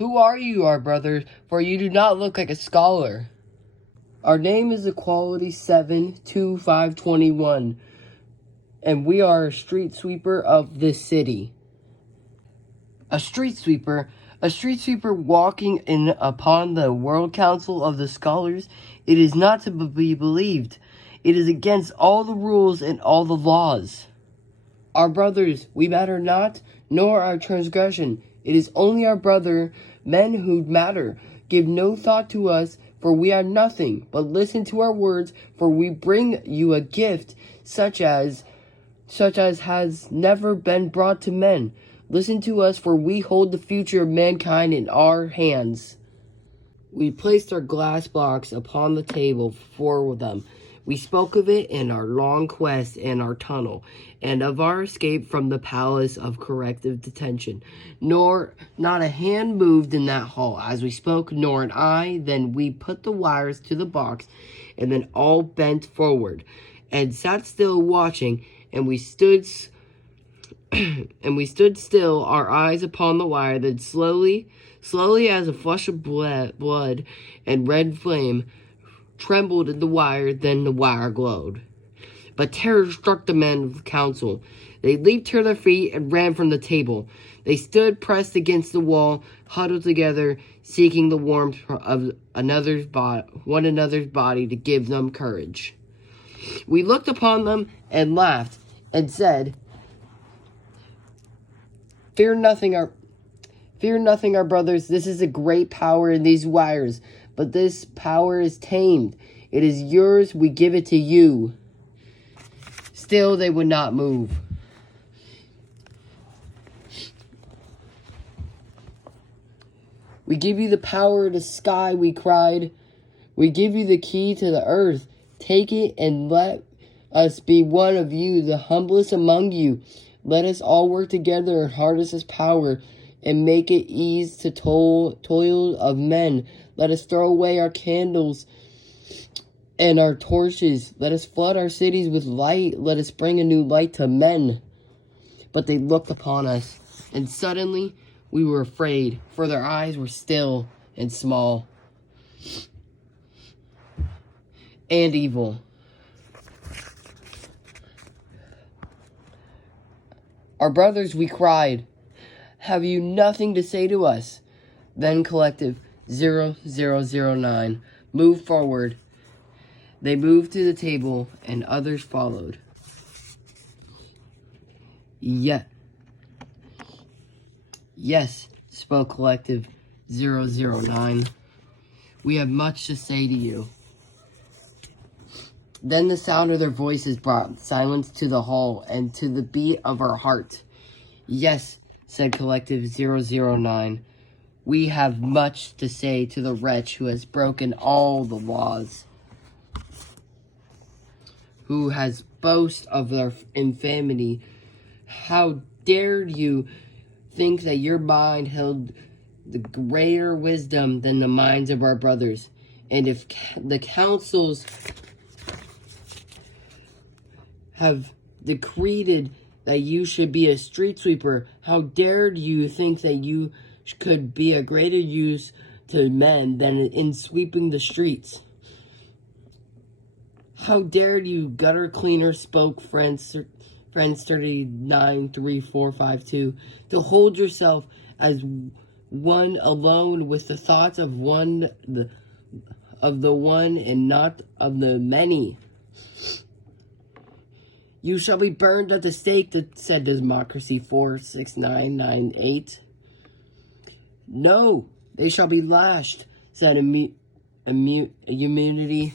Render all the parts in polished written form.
Who are you, our brother? For you do not look like a scholar. Our name is Equality 72521, and we are a street sweeper of this city. A street sweeper walking in upon the World Council of the Scholars. It is not to be believed. It is against all the rules and all the laws. Our brothers, we matter not, nor our transgression. It is only our brother, men who matter. Give no thought to us, for we are nothing, but listen to our words, for we bring you a gift such as has never been brought to men. Listen to us, for we hold the future of mankind in our hands. We placed our glass box upon the table before them. We spoke of it in our long quest and our tunnel, and of our escape from the palace of corrective detention. Not a hand moved in that hall as we spoke, nor an eye. Then we put the wires to the box, and then all bent forward, and sat still watching, and we stood still, our eyes upon the wire. Then slowly as a flush of blood and red flame trembled in the wire, then the wire glowed. But terror struck the men of the council. They leaped to their feet and ran from the table. They stood pressed against the wall, huddled together, seeking the warmth of one another's body to give them courage. We looked upon them and laughed and said, Fear nothing, our brothers. This is a great power in these wires, but this power is tamed. It is yours. We give it to you. Still, they would not move. We give you the power of the sky, we cried. We give you the key to the earth. Take it and let us be one of you, the humblest among you. Let us all work together and harness this power and make it ease to toil of men. Let us throw away our candles and our torches. Let us flood our cities with light. Let us bring a new light to men. But they looked upon us, and suddenly we were afraid, for their eyes were still and small and evil. Our brothers, we cried, have you nothing to say to us? Then Collective 0009 moved forward. They moved to the table, and others followed. Yes, spoke Collective 009. We have much to say to you. Then the sound of their voices brought silence to the hall and to the beat of our heart. Yes, said Collective 009. We have much to say to the wretch who has broken all the laws, who has boasted of their infamy. How dared you think that your mind held the greater wisdom than the minds of our brothers? And if the councils have decreed that you should be a street sweeper, how dared you think that you could be a greater use to men than in sweeping the streets? How dared you, gutter cleaner, spoke Friends 393452, to hold yourself as one alone with the thoughts of the one and not of the many. You shall be burned at the stake, said Democracy 46998. No, they shall be lashed, said Immunity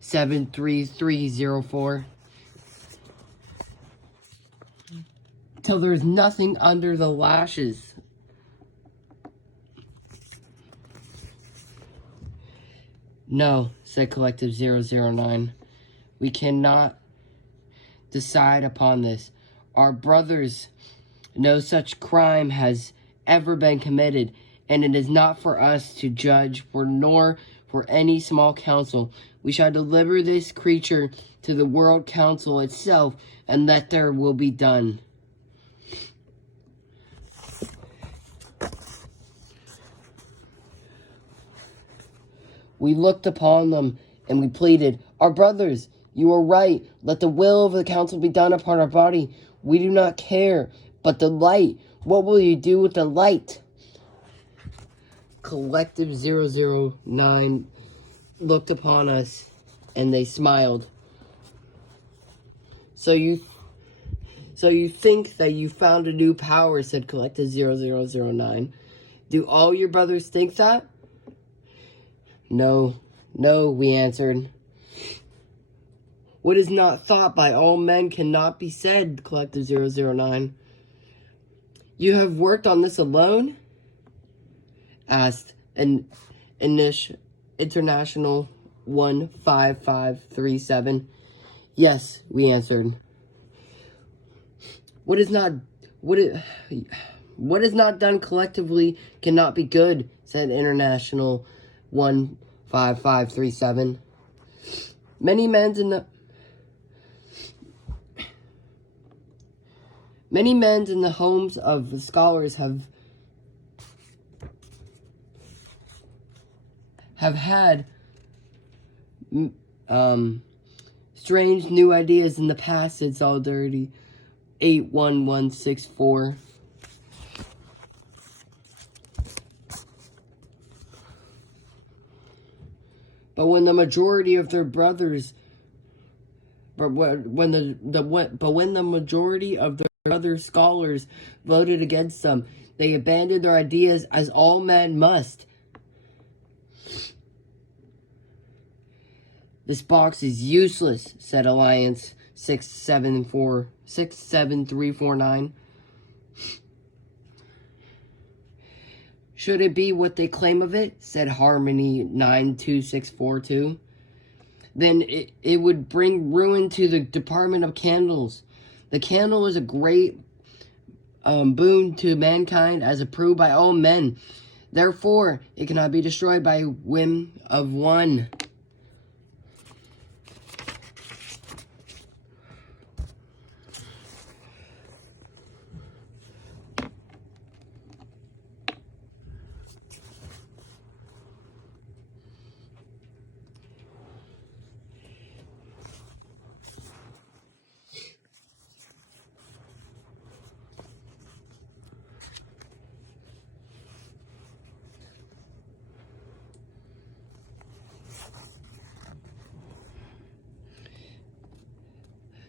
73304. Till there's nothing under the lashes. No, said Collective 009. We cannot decide upon this. Our brothers, no such crime has ever been committed, and it is not for us to judge, nor for any small council. We shall deliver this creature to the World Council itself, and let their will be done. We looked upon them, and we pleaded, "Our brothers, you are right. Let the will of the council be done upon our body. We do not care. But the light, what will you do with the light?" Collective 009 looked upon us, and they smiled. So you think that you found a new power, said Collective 0009. Do all your brothers think that? No, we answered. What is not thought by all men cannot be said, Collective 009. You have worked on this alone? Asked an International 15537. Yes, we answered. What is not done collectively cannot be good, said International 15537. Many men in the homes of the scholars have had strange new ideas in the past, said Solidarity 81164. But when the majority of their brothers scholars voted against them, they abandoned their ideas, as all men must. This box is useless, said Alliance 67349. Should it be what they claim of it, said Harmony 92642. Then it would bring ruin to the Department of Candles. The candle is a great boon to mankind, as approved by all men. Therefore, it cannot be destroyed by whim of one.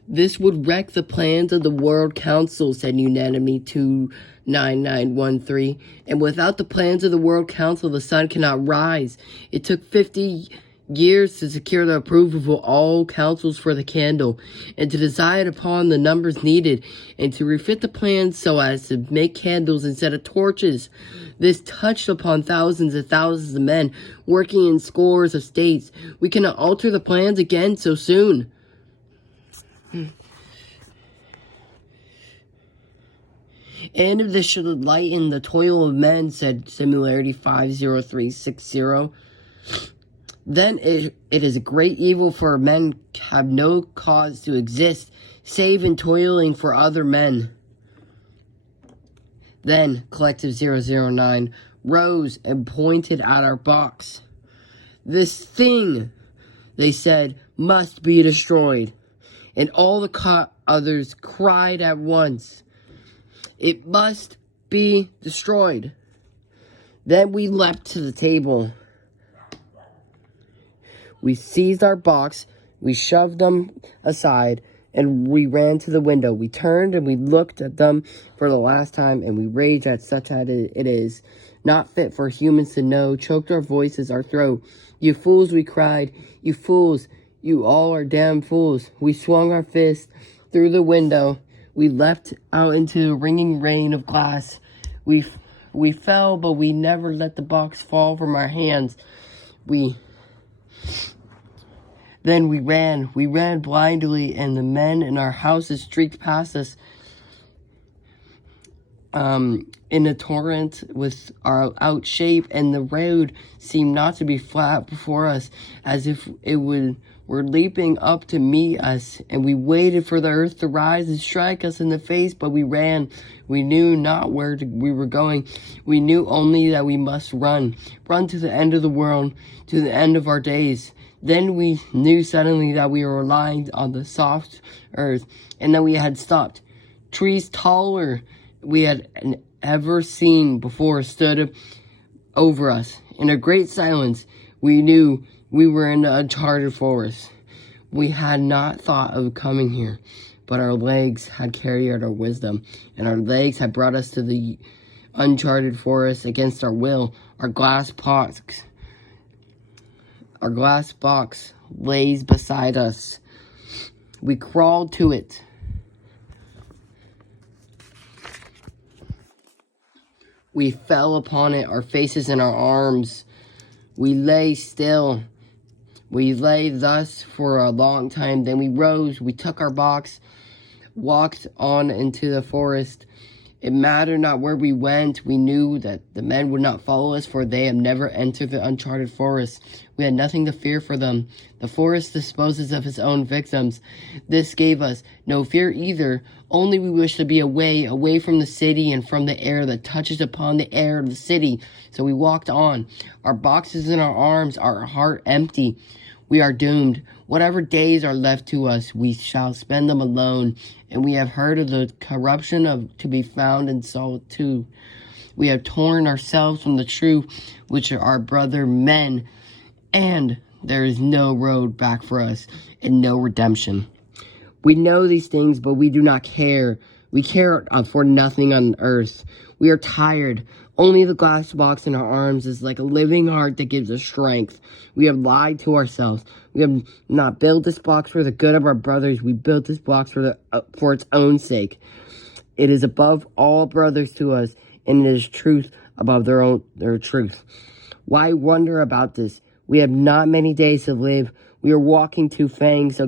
This would wreck the plans of the World Council, said Unanimity 29913. And without the plans of the World Council, the sun cannot rise. It took 50 years to secure the approval of all councils for the candle, and to decide upon the numbers needed, and to refit the plans so as to make candles instead of torches. This touched upon thousands and thousands of men working in scores of states. We cannot alter the plans again so soon. And if this should lighten the toil of men, said Similarity 50360, then it is a great evil, for men have no cause to exist, save in toiling for other men. Then Collective 009 rose and pointed at our box. This thing, they said, must be destroyed. And all the others cried at once, it must be destroyed. Then we leapt to the table. We seized our box, we shoved them aside, and we ran to the window. We turned and we looked at them for the last time, and we raged at such that it is not fit for humans to know, choked our voices, our throat. You fools, we cried, you fools, you all are damn fools. We swung our fists through the window. We leapt out into a ringing rain of glass. We fell, but we never let the box fall from our hands. Then we ran blindly, and the men in our houses streaked past us in a torrent with our outshape, and the road seemed not to be flat before us, as if it would were leaping up to meet us, and we waited for the earth to rise and strike us in the face, but we ran. We knew not where we were going. We knew only that we must run to the end of the world, to the end of our days. Then we knew suddenly that we were lying on the soft earth, and that we had stopped. Trees taller we had ever seen before stood over us. In a great silence, we knew we were in the uncharted forest. We had not thought of coming here, but our legs had carried our wisdom, and our legs had brought us to the uncharted forest against our will. Our glass box lays beside us. We crawled to it. We fell upon it, our faces and our arms. We lay still. We lay thus for a long time. Then we rose. We took our box, walked on into the forest. It mattered not where we went. We knew that the men would not follow us, for they had never entered the uncharted forest. We had nothing to fear for them. The forest disposes of its own victims. This gave us no fear either. Only we wished to be away from the city and from the air that touches upon the air of the city. So we walked on, our boxes in our arms, our heart empty. We are doomed. Whatever days are left to us, we shall spend them alone. And we have heard of the corruption of to be found in solitude. We have torn ourselves from the truth, which are our brother men, and there is no road back for us, and no redemption. We know these things, but we do not care. We care for nothing on earth. We are tired. Only the glass box in our arms is like a living heart that gives us strength. We have lied to ourselves. We have not built this box for the good of our brothers. We built this box for its own sake. It is above all brothers to us, and it is truth above their truth. Why wonder about this? We have not many days to live. We are walking to fangs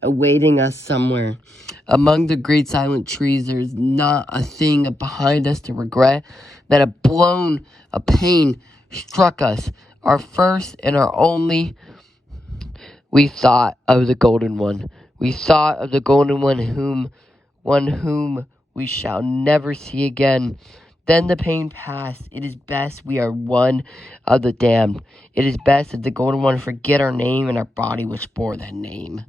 awaiting us somewhere. Among the great silent trees, there is not a thing behind us to regret. That a pain struck us, our first and our only. We thought of the golden one. We thought of the golden one whom we shall never see again. Then the pain passed. It is best we are one of the damned. It is best that the golden one forget our name and our body which bore that name.